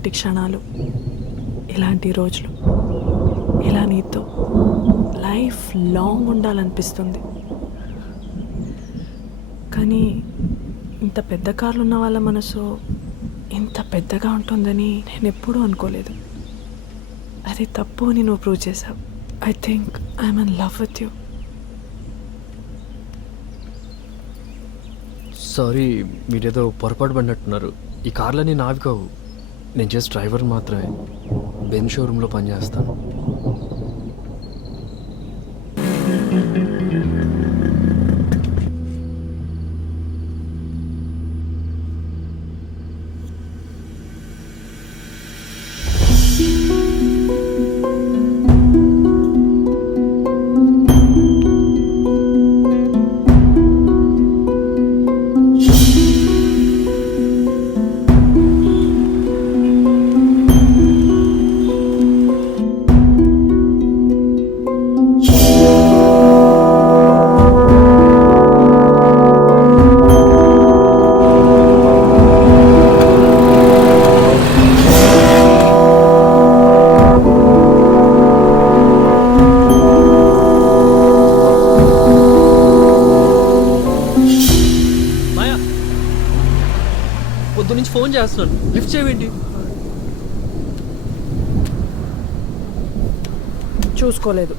ఇలాంటి క్షణాలు, ఇలాంటి రోజులు ఇలా నీతో లైఫ్ లాంగ్ ఉండాలనిపిస్తుంది. కానీ ఇంత పెద్ద కార్లు ఉన్న వాళ్ళ మనసు ఇంత పెద్దగా ఉంటుందని నేను ఎప్పుడూ అనుకోలేదు. అది తప్పు అని నువ్వు ప్రూవ్ చేసావు. I think I'm in love with you. Sorry, మీరేదో పొరపాటు పడినట్టున్నారు. ఈ కార్లన్నీ నావి కావు. నేను జస్ట్ డ్రైవర్ మాత్రమే. బెన్ షోరూంలో పనిచేస్తాను. పొద్దు నుంచి ఫోన్ చేస్తున్నాను, లిఫ్ట్ చేయండి. చూసుకోలేదు.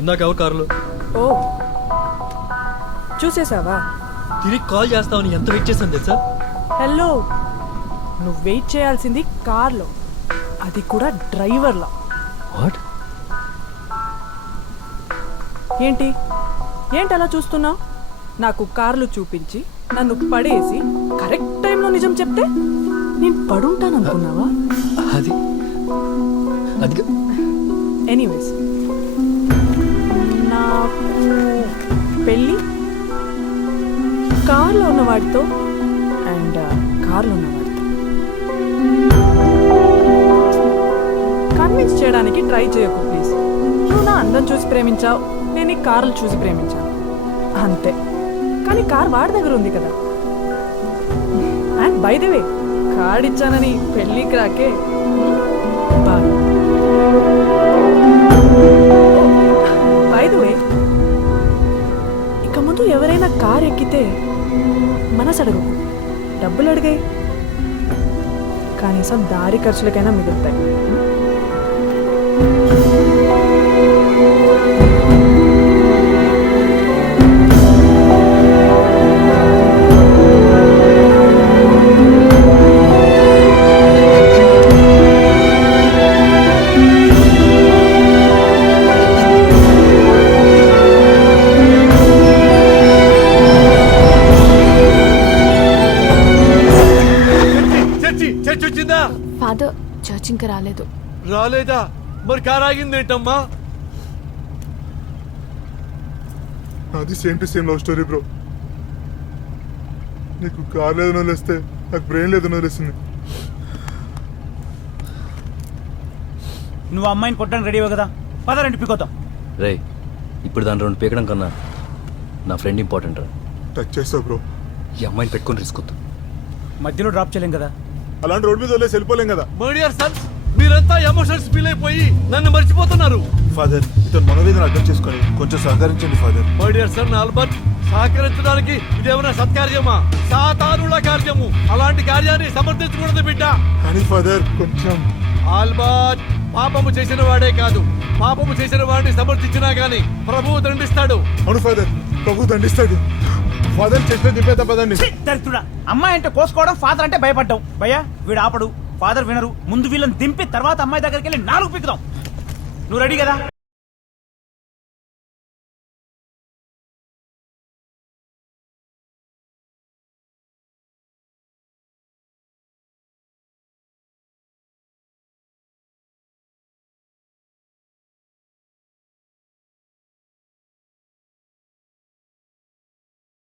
ఇందాక ఎవరు కారులో? ఓ, చూసేసావా? తిరిగి కాల్ చేస్తామని ఎంత వెయిట్ చేశాను తెలుసా? హలో, నువ్వు వెయిట్ చేయాల్సింది కార్లో, అది కూడా డ్రైవర్లా. వాట్? ఏంటి ఏంటి అలా చూస్తున్నావు? నాకు కార్లు చూపించి నన్ను పడేసి కరెక్ట్ టైంలో నిజం చెప్తే నేను పడుంటాను అనుకున్నావా? అది అది ఎనీవేస్, నాకు పెళ్ళి కార్లో ఉన్నవాడితో అండ్ కార్లో ఉన్నవాడితో. కన్విన్స్ చేయడానికి ట్రై చేయకు ప్లీజ్. నువ్వు నా అందం చూసి ప్రేమించావు, నేను ఈ కార్లు చూసి ప్రేమించాను, అంతే. కానీ కార్ వాడి దగ్గర ఉంది కదా. And by the way, card ఇచ్చానని పెళ్ళికి రాకే బాయ్. బై ది వే, ఇక ముందు ఎవరైనా కార్ ఎక్కితే మనసు అడగకు, డబ్బులు అడిగాయి, కనీసం దారి ఖర్చులకైనా మిగులుతాయి. ఫాదర్, చర్చ్ ఇంకా రాలేదు. రాలేదా? మరి కార్ ఆగిందేంటమ్మా? అది same to same love story bro. నీకు కార్ లేదు వదిలేస్తే నాకు బ్రెయిన్ లేదు వదిలేస్తుంది. నువ్వు అమ్మాయిని కొట్టడానికి రెడీ కదా, పదరండి పికోతాం. రే, ఇప్పుడు దాని రెండు పీకడం కన్నా నా ఫ్రెండ్ ఇంపార్టెంట్ రా. టచ్ చేస్తావు బ్రో. ఈ అమ్మాయిని పెట్టుకొని రిస్క్ వద్దు. మధ్యలో డ్రాప్ చేయలేం కదా. అలాంటి రోడ్ మీద వదిలేసి వెళ్ళిపోలేం కదా. మై డియర్ సన్స్, మీరంతా ఎమోషన్స్ ఫీల్ అయిపోయి నన్ను మర్చిపోతున్నారు. ఫాదర్, ఇతను మనోవేదన అర్థం చేసుకొని కొంచెం సహకరించండి father. My dear son Albert, సహకరించడానికి ఇదేమైనా సత్కార్యమా? సాతానుల కార్యము. అలాంటి కార్యాన్ని సమర్థించకూడదు బిడ్డ. కానీ ఫాదర్ కొంచెం. ఆల్బర్ట్, పాపము చేసిన వాడే కాదు, పాపము చేసిన వాడిని సమర్థించినా గాని ప్రభువు దండిస్తాడు. అవును ఫాదర్, ప్రభు దండిస్తాడు. ఫాదర్ చెట్టు దింపేద్దాం పదండి. దరిద్రుడా, అమ్మాయి అంటే కోసుకోవడం, ఫాదర్ అంటే భయపడ్డాం. భయ్యా, వీడు ఆపడు, ఫాదర్ వినరు. ముందు వీళ్ళని దింపి తర్వాత అమ్మాయి దగ్గరికి వెళ్ళి 4 పీకుదాం. నువ్వు రెడీ కదా?